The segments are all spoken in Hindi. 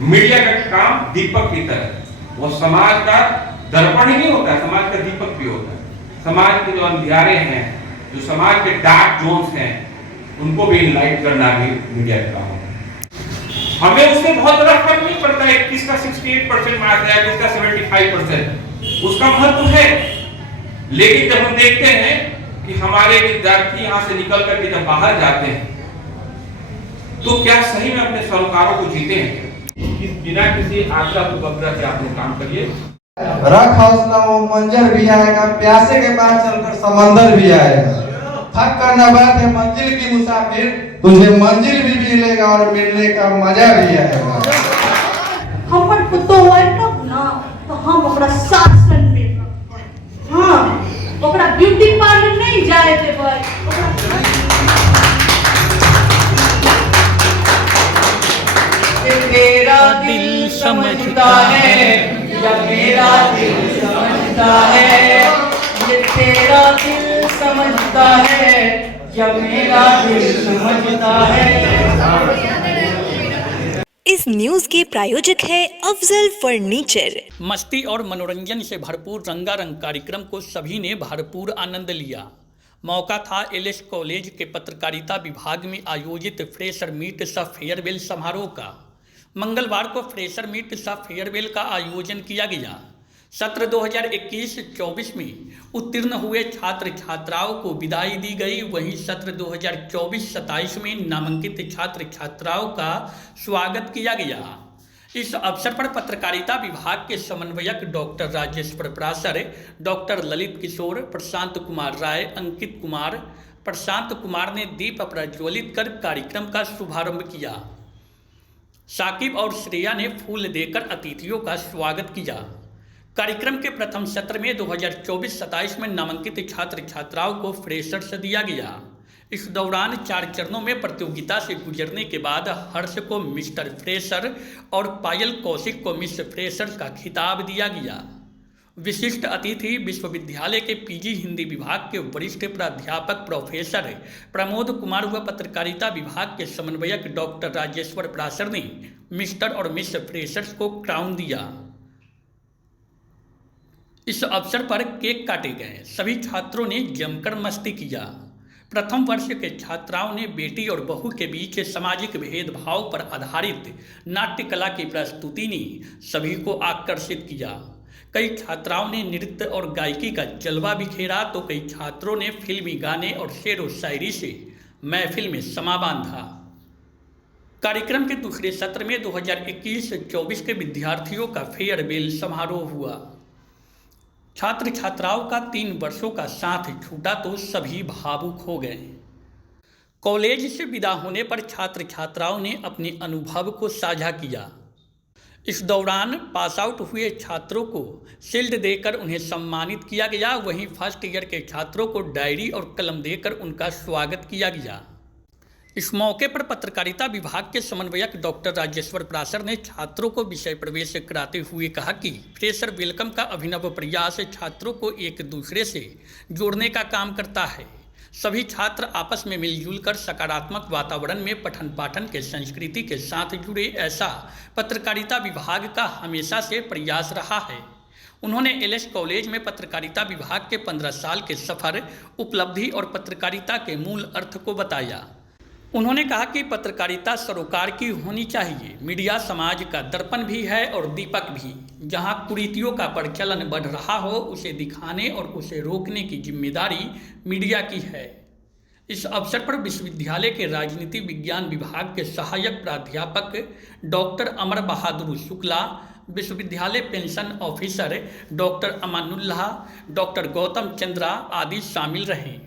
मीडिया का काम दीपक की तरह, वो समाज का दर्पण ही नहीं होता, समाज का दीपक भी होता है। समाज के जो अंधियारे हैं, जो समाज के डार्क जोन्स हैं, उनको भी इनलाइट करना भी मीडिया का काम है। हमें उससे बहुत बड़ा फर्क नहीं पड़ता है किसका 68% मार्क्स है, किसका 75%, उसका महत्व है। लेकिन जब हम देखते हैं कि हमारे विद्यार्थी यहाँ से निकल करके जब बाहर जाते हैं, तो क्या सही में अपने सरोकारों को जीते हैं? बिना किसी आशा को बकरा से आपने काम करिए। रख हौसला, वो मंजर भी आएगा, प्यासे के पास चलकर समंदर भी आएगा। थक कर न बैठे मंजिल की मुसाफिर, तुझे मंजिल भी मिलेगा और मिलने का मजा भी आएगा। हमर पुतो है तब ना, तो हम ओकरा शासन में, हाँ, ओकरा ब्यूटी पार्लर नहीं जाए देबै। मेरा दिल समझता है या मेरा दिल समझता है, ये तेरा दिल समझता है या मेरा दिल समझता है। इस न्यूज के प्रायोजक है अफजल फर्नीचर। मस्ती और मनोरंजन से भरपूर रंगारंग कार्यक्रम को सभी ने भरपूर आनंद लिया। मौका था एलएस कॉलेज के पत्रकारिता विभाग में आयोजित फ्रेशर मीट सह फेयरवेल समारोह का। मंगलवार को फ्रेशर मीट सह फेयरवेल का आयोजन किया गया। सत्र 2021-24 में उत्तीर्ण हुए छात्र छात्राओं को विदाई दी गई। वहीं सत्र 2024-27 में नामांकित छात्र छात्राओं का स्वागत किया गया। इस अवसर पर पत्रकारिता विभाग के समन्वयक डॉक्टर राजेश्वर पराशर, डॉक्टर ललित किशोर, प्रशांत कुमार राय, अंकित कुमार, प्रशांत कुमार ने दीप प्रज्वलित कर कार्यक्रम का शुभारंभ किया। साकिब और श्रेया ने फूल देकर अतिथियों का स्वागत किया। कार्यक्रम के प्रथम सत्र में 2024-27 में नामांकित छात्र छात्राओं को फ्रेशर्स दिया गया। इस दौरान 4 चरणों में प्रतियोगिता से गुजरने के बाद हर्ष को मिस्टर फ्रेशर और पायल कौशिक को मिस फ्रेशर का खिताब दिया गया। विशिष्ट अतिथि विश्वविद्यालय के पीजी हिंदी विभाग के वरिष्ठ प्राध्यापक प्रोफेसर प्रमोद कुमार व पत्रकारिता विभाग के समन्वयक डॉक्टर राजेश्वर पराशर ने मिस्टर और मिस फ्रेशर्स को क्राउन दिया। इस अवसर पर केक काटे गए। सभी छात्रों ने जमकर मस्ती किया। प्रथम वर्ष के छात्राओं ने बेटी और बहू के बीच सामाजिक भेदभाव पर आधारित नाट्य कला की प्रस्तुति ने सभी को आकर्षित किया। कई छात्राओं ने नृत्य और गायकी का जलवा बिखेरा तो कई छात्रों ने फिल्मी गाने और शेर व शायरी से महफिल में समा बांधा। कार्यक्रम के दूसरे सत्र में 2021-24 के विद्यार्थियों का फेयरवेल समारोह हुआ। छात्र छात्राओं का 3 वर्षों का साथ छूटा तो सभी भावुक हो गए। कॉलेज से विदा होने पर छात्र छात्राओं ने अपने अनुभव को साझा किया। इस दौरान पास आउट हुए छात्रों को शील्ड देकर उन्हें सम्मानित किया गया। वहीं फर्स्ट ईयर के छात्रों को डायरी और कलम देकर उनका स्वागत किया गया। इस मौके पर पत्रकारिता विभाग के समन्वयक डॉक्टर राजेश्वर पराशर ने छात्रों को विषय प्रवेश कराते हुए कहा कि फ्रेशर वेलकम का अभिनव प्रयास छात्रों को एक दूसरे से जोड़ने का काम करता है। सभी छात्र आपस में मिलजुल कर सकारात्मक वातावरण में पठन पाठन के संस्कृति के साथ जुड़े, ऐसा पत्रकारिता विभाग का हमेशा से प्रयास रहा है। उन्होंने एलएस कॉलेज में पत्रकारिता विभाग के 15 साल के सफर, उपलब्धि और पत्रकारिता के मूल अर्थ को बताया। उन्होंने कहा कि पत्रकारिता सरोकार की होनी चाहिए। मीडिया समाज का दर्पण भी है और दीपक भी। जहां कुरीतियों का प्रचलन बढ़ रहा हो, उसे दिखाने और उसे रोकने की जिम्मेदारी मीडिया की है। इस अवसर पर विश्वविद्यालय के राजनीति विज्ञान विभाग के सहायक प्राध्यापक डॉक्टर अमर बहादुर शुक्ला, विश्वविद्यालय pension officer doctor Amanullah, doctor Gautam Chandra आदि शामिल रहे।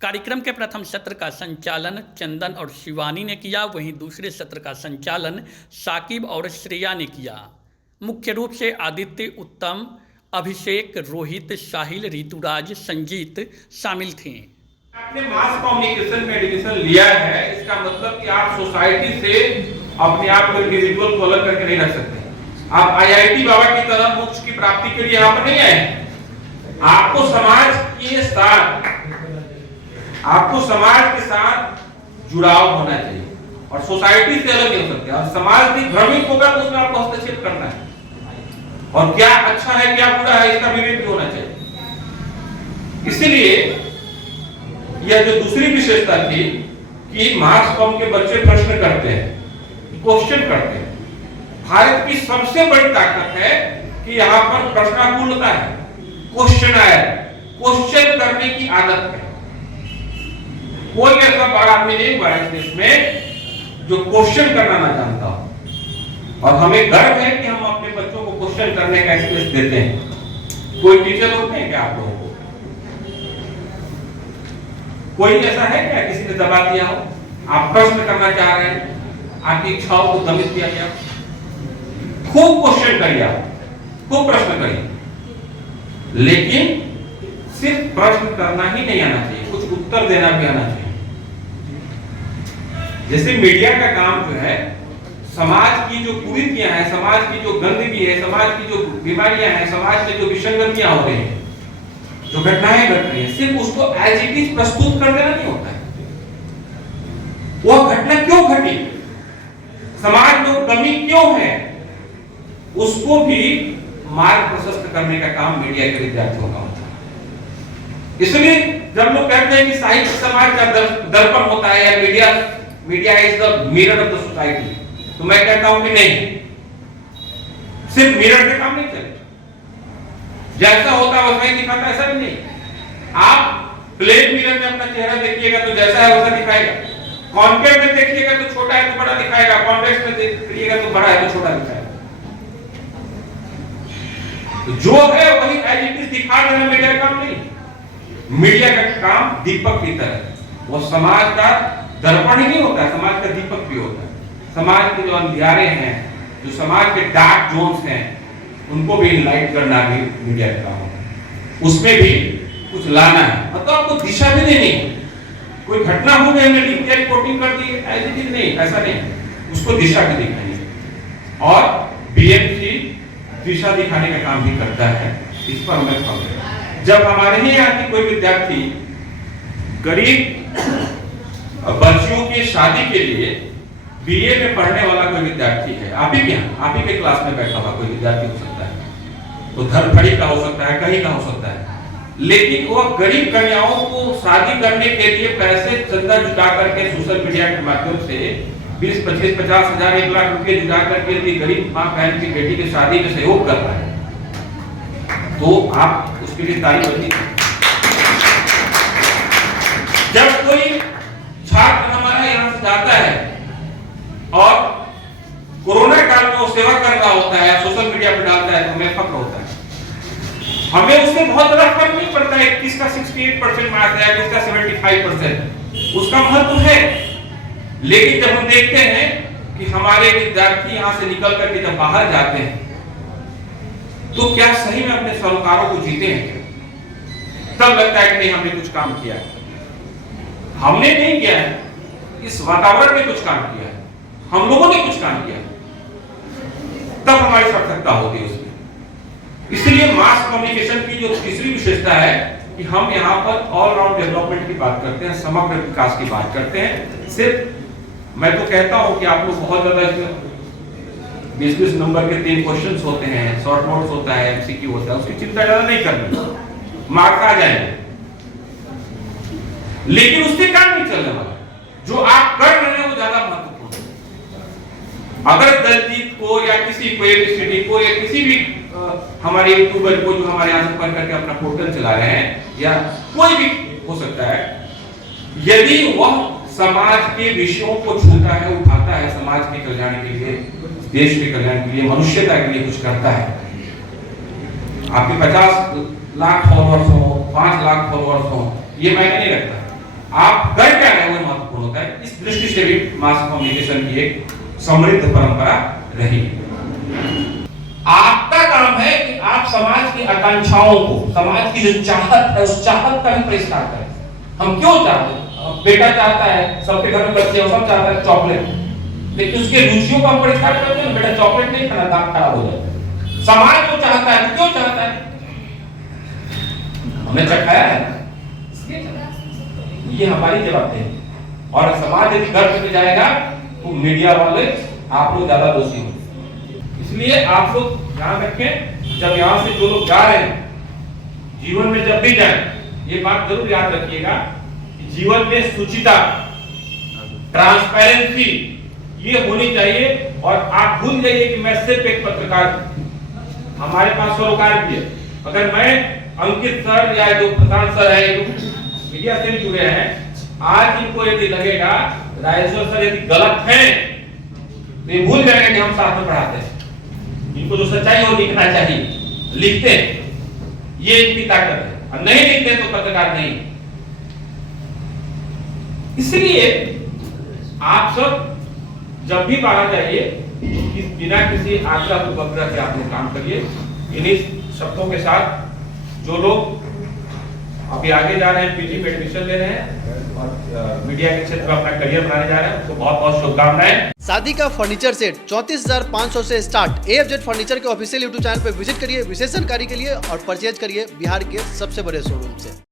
कार्यक्रम के प्रथम सत्र का संचालन चंदन और शिवानी ने किया। वहीं दूसरे सत्र का संचालन साकिब और श्रेया ने किया। मुख्य रूप से आदित्य, उत्तम, अभिषेक, रोहित, साहिल, ऋतुराज, संजीत शामिल थे। आपने मास कम्युनिकेशन में एडमिशन लिया है, इसका मतलब कि आप सोसाइटी से अपने आप को इंडिविजुअल को अलग करके नहीं रख सकते। आप आईआईटी बाबा की तरह मोक्ष की प्राप्ति के लिए आप नहीं आए। आपको समाज के साथ जुड़ाव होना चाहिए। और सोसाइटी से अलग नहीं हो सकते। और समाज भी भ्रमित होगा तो उसमें आपको हस्तक्षेप करना है, और क्या अच्छा है क्या बुरा है इसका विवेक भी होना चाहिए। इसीलिए यह जो दूसरी विशेषता थी कि मार्क्स कॉम के बच्चे प्रश्न करते हैं, क्वेश्चन करते हैं। भारत की सबसे बड़ी ताकत है कि यहाँ पर प्रश्नाकुलता है, क्वेश्चन करने की आदत है। कोई ऐसा बड़ा आदमी नहीं हुआ इस देश में जो क्वेश्चन करना ना जानता हो, और हमें गर्व है कि हम अपने बच्चों को क्वेश्चन करने का स्पेस देते हैं। कोई टीचर होते हैं क्या आप लोगों को? कोई ऐसा है क्या किसी ने दबा दिया हो? आप प्रश्न करना चाह रहे हैं, आपकी इच्छाओं को दमित किया गया? खूब क्वेश्चन करिए, आप खूब प्रश्न करिए, लेकिन सिर्फ प्रश्न करना ही नहीं आना चाहिए, कुछ उत्तर देना भी आना चाहिए। जैसे मीडिया का काम जो है, समाज की जो कुरीतियां हैं, समाज की जो गंदगी है, समाज की जो बीमारियां हैं, समाज में जो विसंगतियां हो रही हैं, जो घटनाएं घट रही हैं, सिर्फ उसको एज इट इज प्रस्तुत कर देना नहीं होता है। वह घटना क्यों घटी, समाज में कमी क्यों है, उसको भी मार्ग प्रशस्त करने का काम मीडिया के विद्यार्थियों का होता है। इसलिए जब लोग कहते हैं कि साहित्य समाज का दर्पण होता है या media is the mirror of the society, तो मैं कहता हूं कि नहीं, सिर्फ मिरर से काम नहीं चलेगा। जैसा होता है वैसा ही दिखाता, ऐसा भी नहीं। आप प्लेन मिरर में अपना चेहरा देखिएगा तो जैसा है वैसा दिखाएगा, कॉन्केव में देखिएगा तो छोटा है तो बड़ा दिखाएगा, कॉन्वेक्स में देखिएगा तो बड़ा है तो छोटा दिखाएगा। तो जो है वही एज इट इज दिखा देना मीडिया का काम नहीं। मीडिया का काम दीपक की तरह, वो समाज का दर्पण ही नहीं होता है, समाज का दीपक भी होता है। समाज के जो अंधियारे हैं, जो समाज के डार्क जोन्स हैं, उनको भी इनलाइट करना भी मीडिया का काम है। उसमें भी कुछ लाना है, मतलब आपको दिशा भी देनी है। कोई घटना हो गई, हमने लिख दिया, रिपोर्टिंग कर दी, एज इट इज नहीं, ऐसा नहीं, उसको दिशा भी दिखानी है। और बीएमसी दिशा दिखाने का काम भी करता है, इस पर हमें फख्र है। जब हमारे ही यहाँ की कोई विद्यार्थी गरीब बच्चियों की शादी के लिए बीए में पढ़ने वाला कोई विद्यार्थी है, आप ही के क्लास में बैठा हुआ कोई विद्यार्थी हो सकता है, तो धरफड़ी का हो सकता है, कहीं का हो सकता है, लेकिन वह गरीब कन्याओं को शादी करने के लिए पैसे चंदा जुटा करके सोशल मीडिया के माध्यम से 20, 25, 50 हजार, 1 लाख रुपए जुटा करके गरीब माँ बहन की बेटी की शादी में सहयोग कर रहा है, तो आप उसके लिए तारीफ बनी। जब कोई छात्र हमारा यहाँ से जाता है और कोरोना काल में वो सेवा कर रहा होता है, सोशल मीडिया पर डालता है, तो हमें फख्र होता है। हमें उससे बहुत बड़ा फर्क नहीं पड़ता है किसका 68% मार्क्स है, किसका 75%, उसका महत्व है। लेकिन जब हम देखते हैं कि हमारे विद्यार्थी यहाँ से निकल करके जब बाहर जाते हैं, तो क्या सही में अपने सरोकारों को जीते हैं, तब लगता है कि नहीं, हमने कुछ काम किया है। हमने नहीं किया है, इस वातावरण में कुछ काम किया है, हम लोगों ने कुछ काम किया, तब हमारी सार्थकता होती है उसमें। इसलिए मास कम्युनिकेशन की जो तीसरी विशेषता है कि हम यहाँ पर ऑल राउंड डेवलपमेंट की बात करते हैं, समग्र विकास की बात करते हैं। सिर्फ मैं तो कहता हूँ कि आप लोग बहुत ज्यादा इसमें 20-20 नंबर के 3 क्वेश्चंस होते हैं, शॉर्ट नोट्स होता है, एमसीक्यू होता है, उसकी चिंता ज्यादा नहीं करनी, मार्क्स आ जाएंगे, लेकिन उससे काम नहीं चलने वाला। जो आप कर रहे हैं वो ज्यादा महत्वपूर्ण है। अगर दलजीत को या किसी को, एबीसीडी को या किसी भी हमारे यूट्यूबर को जो हमारे यहाँ से पढ़ करके अपना पोर्टल चला रहे हैं, या कोई भी हो सकता है, यदि वह समाज के विषयों को छूता है, उठाता है, समाज के कल्याण के लिए, देश के कल्याण के लिए, मनुष्यता के लिए कुछ करता है, आपके 50 लाख फॉलोअर्स हो, 5 लाख फॉलोअर्स हो, ये मायने नहीं रखता, आप कर क्या रहे हो महत्वपूर्ण होता है। इस दृष्टि से भी मास कम्युनिकेशन की एक समृद्ध परंपरा रही। आपका काम है कि आप समाज की आकांक्षाओं को, समाज की जो चाहत है, उस चाहत का भी परिष्कार करें। हम क्यों चाहते हैं, बेटा चाहता है, सबके घर में बच्चे हो, सब चाहता है चॉकलेट, लेकिन उसके रुचियों का हम परिष्कार करते हैं। बेटा चॉकलेट नहीं खाना, दांत खराब हो जाए। समाज को चाहता है, क्यों चाहता है, हमने चखाया है, ये हमारी जवाबदेही। और समाज यदि गर्व में जाएगा तो मीडिया वाले आप लोग ज्यादा दोषी होंगे। इसलिए आप लोग ध्यान रखें, जब यहाँ से जो लोग जा रहे हैं, जीवन में जब भी जाएं, ये बात जरूर याद रखिएगा कि जीवन में शुचिता, ट्रांसपेरेंसी ये होनी चाहिए। और आप भूल जाइए कि मैं सिर्फ एक पत्रकार हूं, हमारे पास सरोकार भी है। अगर मैं अंकित सर या जो प्रधान सर है, जो मीडिया से भी जुड़े हैं, आज इनको यदि लगेगा राजेश्वर सर यदि गलत हैं तो ये भूल जाएंगे कि हम साथ में पढ़ाते हैं। इनको जो सच्चाई है वो लिखना चाहिए, लिखते हैं, ये इनकी ताकत है। और नहीं लिखते तो पत्रकार नहीं। इसलिए आप सब जब भी बाहर जाइए तो बिना किसी आग्रह उपग्रह के आप लोग काम करिए। इन्हीं शब्दों के साथ जो लोग अभी आगे जा रहे हैं, पीजी में एडमिशन ले रहे हैं और मीडिया के क्षेत्र में अपना करियर बनाने जा रहे हैं, उनको बहुत बहुत शुभकामनाएं। शादी का फर्नीचर सेट 34,500 से स्टार्ट। AFZ फर्नीचर के ऑफिशियल यूट्यूब चैनल पर विजिट करिए विशेष जानकारी के लिए और परचेज करिए बिहार के सबसे बड़े शोरूम से।